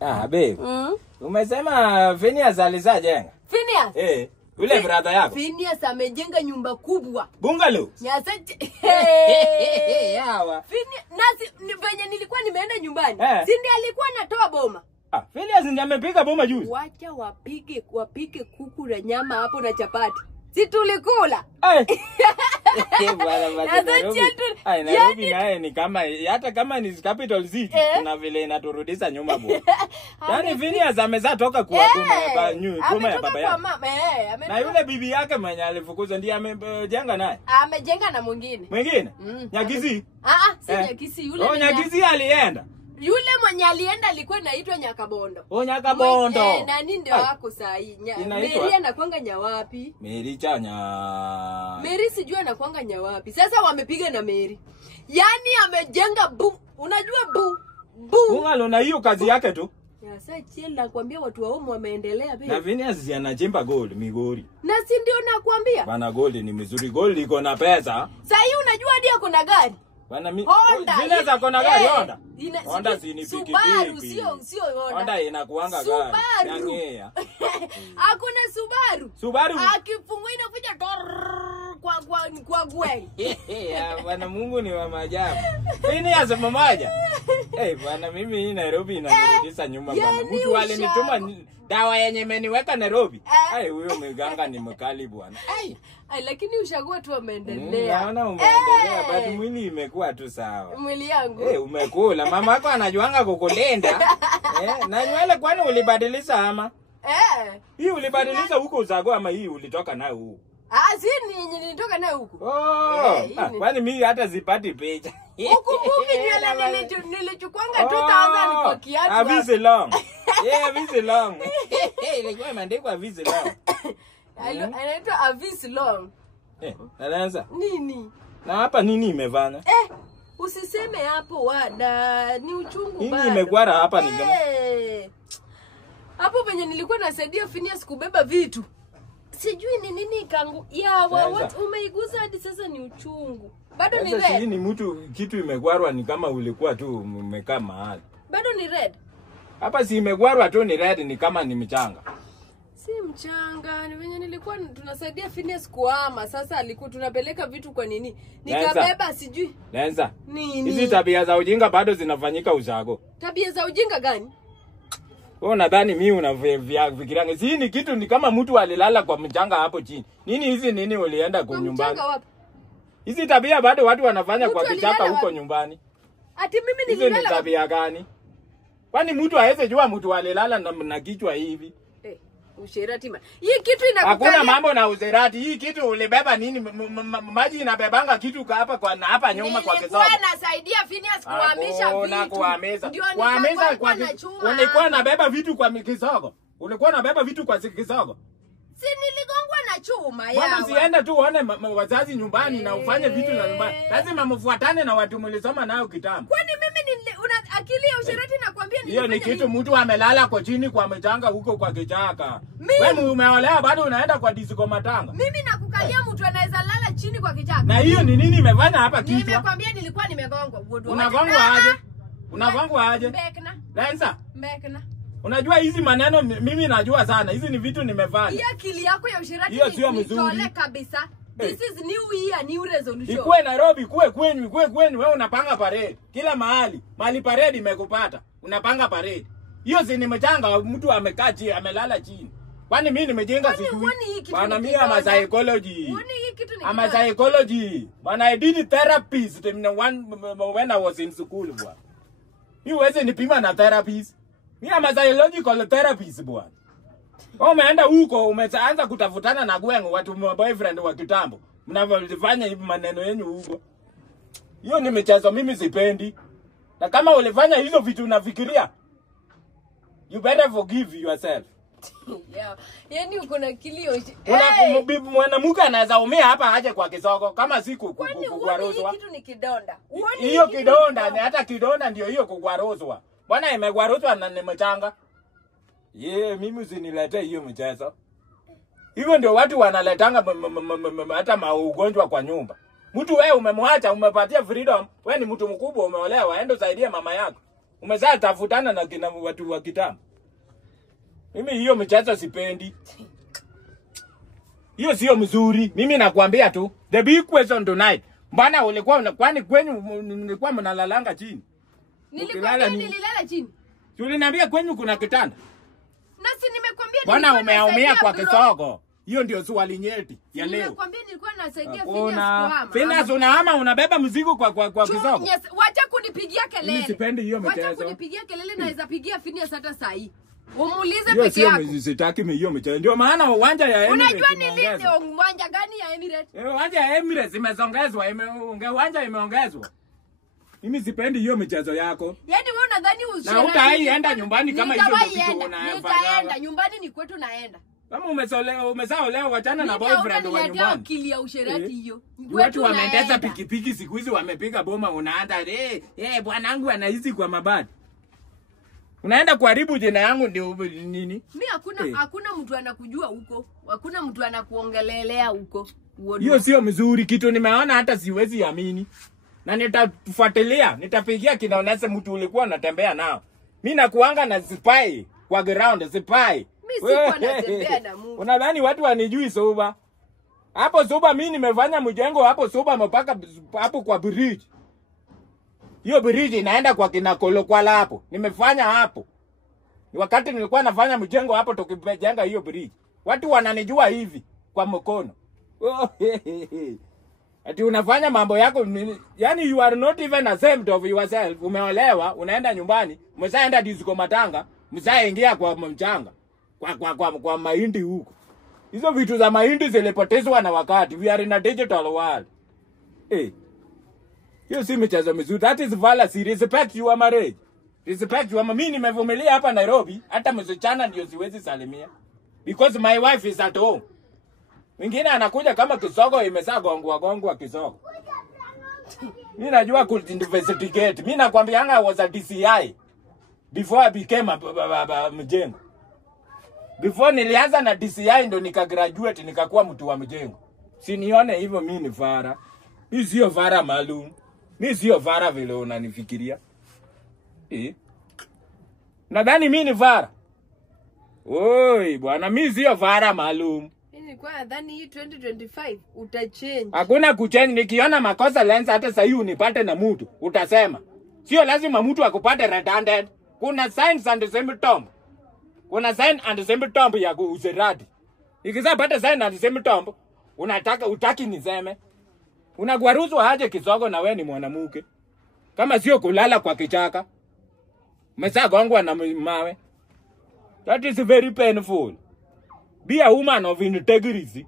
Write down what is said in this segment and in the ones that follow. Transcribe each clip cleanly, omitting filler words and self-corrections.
Babe. Umesema Phineas alizajenga? Phineas? Ule brother yako. Phineas amejenga nyumba kubwa. Bungalow. Nyasaje. Yawa. Nasi venye nilikuwa nimeenda nyumbani. Si ndiye alikuwa anatoa boma. Phineas ndiye amepiga boma juzi. Wacha wapike kuku na nyama hapo na chapati. Si tulikula. Nairobi naye ni kama hata kama ni capital city kuna vile inaturudisha nyuma bwana. Yaani Phineas amezaa toka kwa boma ya baba yake. Na yule bibi yake mwenye alifukuza ndiye amejenga naye. Amejenga na mwingine. Mwingine? Nyagizi? Si Nyagizi yule. Nyagizi alienda. Yule mwenye alienda alikuwa anaitwa Nyakabondo. Nyakabondo. Nani ndio wako saa hii? Mary anakuanga nyawapi? Mary chanya. Mary sijui anakuanga nyawapi. Sasa wamepiga na Mary. Yaani amejenga unajua Bungalow na hiyo kazi yake tu. Sasa chill nakwambia watu wao wameendelea pia. Na Phineas anachimba gold Migori. Na si ndio nakwambia? Bana gold ni mzuri, gold iko na pesa. Sasa hii unajua hadi ako na gari. Bana Phineas ako na gari Honda. Honda si ni Subaru, sio Honda. Honda inakuanga gari. Yangea. Hakuna Subaru. Akifungua inakuja kwa gwe. Bana Mungu ni wa maajabu. Phineas mmoja. Bana mimi hii Nairobi inanirudisha nyuma bana. Mtu alinituma dawa yenye imeniweka Nairobi. Huyo mganga ni mkali bwana. Lakini ushago tu ameendelea. Naona umeendelea, but mwili imekuwa tu sawa. Mwili yangu. Umekula. Mama yako anajuanga kukulinda. Na nywele kwani ulibadilisha ama? Hii ulibadilisha huko uzago ama hii ulitoka nayo huko? Si nilitoka nayo huko. Kwani mimi hata sipati picha. Huko nywele nilichukwanga 2000 kwa kiatu. Avise long. Avise long. Ilikuwa imeandikwa avise long. Anaitwa Avis Long. Anaanza. Nini? Na hapa nini imefanya? Usiseme hapo wada, ni uchungu bado. Nini imegwara hapa ni kama? Hapo venye nilikuwa nasaidia Phineas kubeba vitu. Sijui ni nini kangu. Umeiguza hadi sasa ni uchungu. Bado ni red. Sasa ni mtu kitu imegwarwa ni kama ulikuwa tu umekaa mahali. Bado ni red. Hapa si imegwarwa tu ni red, ni kama ni mchanga. Si mchanga, ni venye nilikuwa tunasaidia Phineas kuhama. Sasa alikuwa tunapeleka vitu kwa nini? Nikabeba sijui. Lenza. Nini? Hizi tabia za ujinga bado zinafanyika ushago. Tabia za ujinga gani? Wewe nadhani mimi unafikiranga si ni kitu ni kama mtu alilala kwa mchanga hapo chini. Nini ulienda kwa nyumbani? Mchanga wapi? Hizi tabia bado watu wanafanya kwa kichaka huko nyumbani. Ati mimi nililala. Hizi ni tabia gani? Kwani mtu hawezi jua mtu alilala na kichwa hivi? Usherati hii kitu inakukalia. Hakuna mambo na uzerati. Hii kitu ulibeba nini? Maji inabebanga kitu hapa kwa na hapa nyuma kwa kisogo. Nilikuwa nasaidia Phineas kuhamisha vitu. Na kuhamisha. Kuhamisha kwa chuma. Ulikuwa unabeba vitu kwa kisogo. Ulikuwa unabeba vitu kwa kisogo. Si niligongwa na chuma yawa. Bwana usiende tu uone wazazi nyumbani na ufanye vitu na nyumbani. Lazima mfuatane na watu mlisoma nao kitambo. Kwani mimi una akili ya usherati nakwambia hiyo ni kitu mtu amelala kwa chini kwa mchanga huko kwa kichaka. Wewe umeolewa bado unaenda kwa disco matanga. Mimi nakukalia mtu anaweza lala chini kwa kichaka. Na hiyo ni nini imefanya hapa kichwa? Nimekwambia nilikuwa nimegongwa. Unagongwa aje? Unagongwa aje? Mbekna. Lenza. Mbekna. Unajua hizi maneno mimi najua sana. Hizi ni vitu nimefanya. Hii akili yako ya usherati ni tole kabisa. This is new year, new resolution. Ikuwe Nairobi, kuwe kwenu, wewe unapanga parade. Kila mahali parade imekupata. Unapanga parade. Hiyo si ni mchanga mtu amekaa chini, amelala chini. Kwani mimi nimejenga sijui. Bana mimi ama psychology. Ama psychology. Bana I did therapist when I was in school bwana. Mimi huwezi nipima na therapist. Mimi ama psychological therapist bwana. Umeenda huko umeanza kutafutana na gwengo watu boyfriend wa kitambo. Mnavyofanya hivi maneno yenu huko. Hiyo ni michezo mimi sipendi. Na kama ulifanya hizo vitu unafikiria, you better forgive yourself. Yaani uko na kilio. Mwanamke anaweza umia hapa aje kwa kisogo kama siku kugwarozwa. Kitu ni kidonda. Hiyo kidonda ni hata kidonda ndio hiyo kugwarozwa. Bwana imegwarozwa na ni mchanga. Mimi usiniletee hiyo mchezo. Hivyo ndio watu wanaletanga hata maugonjwa kwa nyumba. Mtu wewe umemwacha, umepatia freedom, wewe ni mtu mkubwa umeolewa, enda usaidie mama yako. Umezaa tafutana na kina watu wa kitambo. Mimi hiyo mchezo sipendi. Hiyo sio mzuri. Mimi nakwambia tu, the big question tonight. Mbona ulikuwa kwani kwenyu mlikuwa mnalalanga chini? Nililala chini. Uliniambia kwenyu kuna kitanda. Na si nimekwambia Bwana umeumia kwa kisogo. Hiyo ndio swali nyeti ya leo. Nimekwambia nilikuwa nasaidia Phineas kuhama. Phineas unahama unabeba mzigo kwa kisogo. Wacha kunipigia kelele. Mimi sipendi hiyo mchezo. Wacha kunipigia kelele naweza pigia Phineas hata saa hii. Umuulize Yo, peke yako. Sio sitaki mimi hiyo mchezo. Ndio maana uwanja ya Emirates. Unajua ni lini uwanja gani ya Emirates? Uwanja ya Emirates imezongezwa, uwanja imeongezwa. Mimi sipendi hiyo michezo yako. Yaani wewe unadhani na utaenda nyumbani kama hizo ndio kitu unafanya. Nitaenda nyumbani ni kwetu naenda. Kama umezao leo wachana na boyfriend wa nyumbani. Akili ya usherati hiyo. Watu wameendeza pikipiki siku hizi wamepiga boma unaanza bwanangu anaishi kwa mabati. Unaenda kuharibu jina yangu ndio nini? Mimi hakuna mtu anakujua huko. Hakuna mtu anakuongelelea huko. Hiyo sio mzuri, kitu nimeona hata siwezi amini. Na nitafuatilia, nitapigia kinaonesa mtu ulikuwa unatembea nao. Mimi nakuanga na spy kwa ground, spy. Mimi siko natembea na mtu. Unadhani watu wanijui soba? Hapo soba mimi nimefanya mjengo hapo soba mpaka hapo kwa bridge. Hiyo bridge inaenda kwa kina Kolokwala hapo. Nimefanya hapo. Wakati nilikuwa nafanya mjengo hapo tukijenga hiyo bridge. Watu wananijua hivi kwa mkono. Ati unafanya mambo yako, yani you are not even ashamed of yourself. Umeolewa, unaenda nyumbani, msaenda disco matanga, msaingia kwa mchanga, kwa mahindi huko. Hizo vitu za mahindi zilipotezwa na wakati. We are in a digital world. Hiyo si michezo mizuri. That is fallacy. Respect your marriage. Respect your mimi nimevumilia hapa Nairobi, hata msichana ndio siwezi salimia. Because my wife is at home. Mwingine anakuja kama kisogo imezaa gongwa kisogo. Mimi najua investigate. Mimi nakwambianga I was a DCI before I became a mjengo. Before nilianza na DCI ndo nikagraduate nikakuwa mtu wa mjengo. Sinione hivyo mimi ni fara. Mimi sio fara maalum. Mimi sio fara vile unanifikiria. Nadhani mimi ni fara. Oi bwana, mimi sio fara maalum. Nilikuwa nadhani hii 2025 utachange. Hakuna kuchange. Nikiona makosa lenza hata sasa hivi unipate na mtu utasema. Sio lazima mtu akupate redundant. Kuna signs and symptoms. Kuna sign and symptom ya uzeradi. Ikisa pata sign and symptom, utaki niseme. Unagwaruzwa aje kisogo na wewe ni mwanamke. Kama sio kulala kwa kichaka. Umezaa gongwa na mawe. That is very painful. Be a woman of integrity.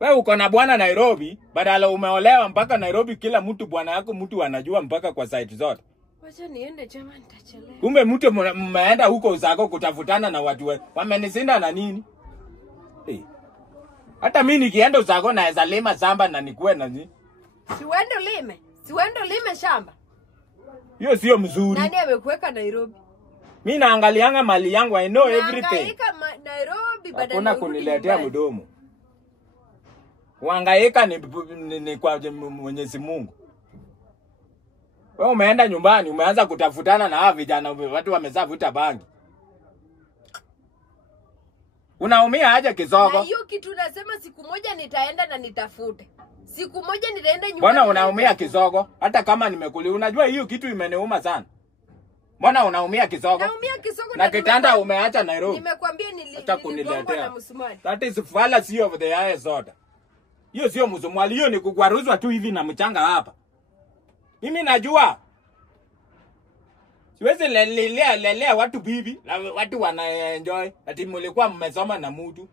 Wewe uko na bwana Nairobi, badala umeolewa mpaka Nairobi kila mtu bwana yako mtu anajua mpaka kwa site zote. Wacha niende chama nitachelewa. Kumbe mtu mmeenda huko uzako kutafutana na watu wamenisinda na nini? Hata mimi nikienda uzako naweza lima shamba na nikuwe na nini? Siwende lime shamba. Hiyo sio mzuri. Nani amekuweka Nairobi? Mimi naangalianga mali yangu, I know everything. Naangaika Nairobi badala kuna kuniletea mdomo. Kuhangaika ni kwa Mwenyezi Mungu. Wewe umeenda nyumbani, umeanza kutafutana na hawa vijana watu wamezaa vuta bangi. Unaumia aje kisogo? Na hiyo kitu nasema siku moja nitaenda na nitafute. Siku moja nitaenda nyumbani. Mbona unaumia kisogo? Hata kama nimekuli, unajua hiyo kitu imeniuma sana. Mbona unaumia kisogo? Naumia kisogo na kitanda umeacha Nairobi. Nimekwambia niligongwa na msumari. That is fallacy of the highest order. Hiyo sio msumari, hiyo ni kugwaruzwa tu hivi na mchanga hapa. Mimi najua. Siwezi lelea watu bibi, watu wanaenjoy. Ati mlikuwa mmesoma na mtu.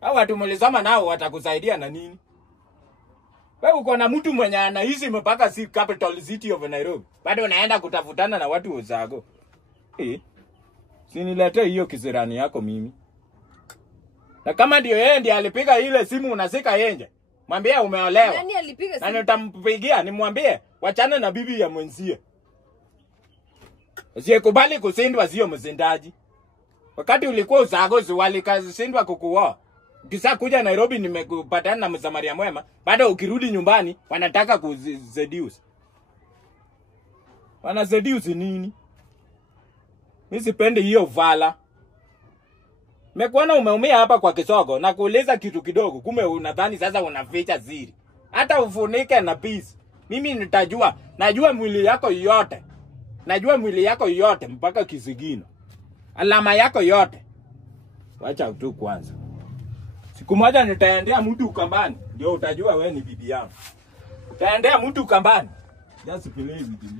Hao watu mlisoma nao watakusaidia na nini? Wewe uko na mtu mwenye anaishi mpaka si capital city of Nairobi. Bado unaenda kutafutana na watu uzago. Siniletee hiyo kisirani yako mimi. Na kama ndio yeye ndiye alipiga ile simu unasika yenje. Mwambie umeolewa. Nani alipiga simu? Na nitampigia nimwambie wachane na bibi ya mwenzie. Usikubali kusindwa sio mzindaji. Wakati ulikuwa uzago walikazindwa kukuoa. Kisa kuja Nairobi nimekupatana na Msamaria mwema, bado ukirudi nyumbani wanataka kuseduce. Wana seduce nini? Mimi sipendi hiyo vala. Mekuona umeumia hapa kwa kisogo na kuuliza kitu kidogo, kumbe unadhani sasa unaficha siri. Hata ufunike na peace. Mimi nitajua, najua mwili yako yote. Najua mwili yako yote mpaka kisigino. Alama yako yote. Wacha tu kwanza. Siku moja nitaendea mtu Ukambani, ndio utajua wewe ni bibi yangu. Utaendea mtu Ukambani. Just believe it.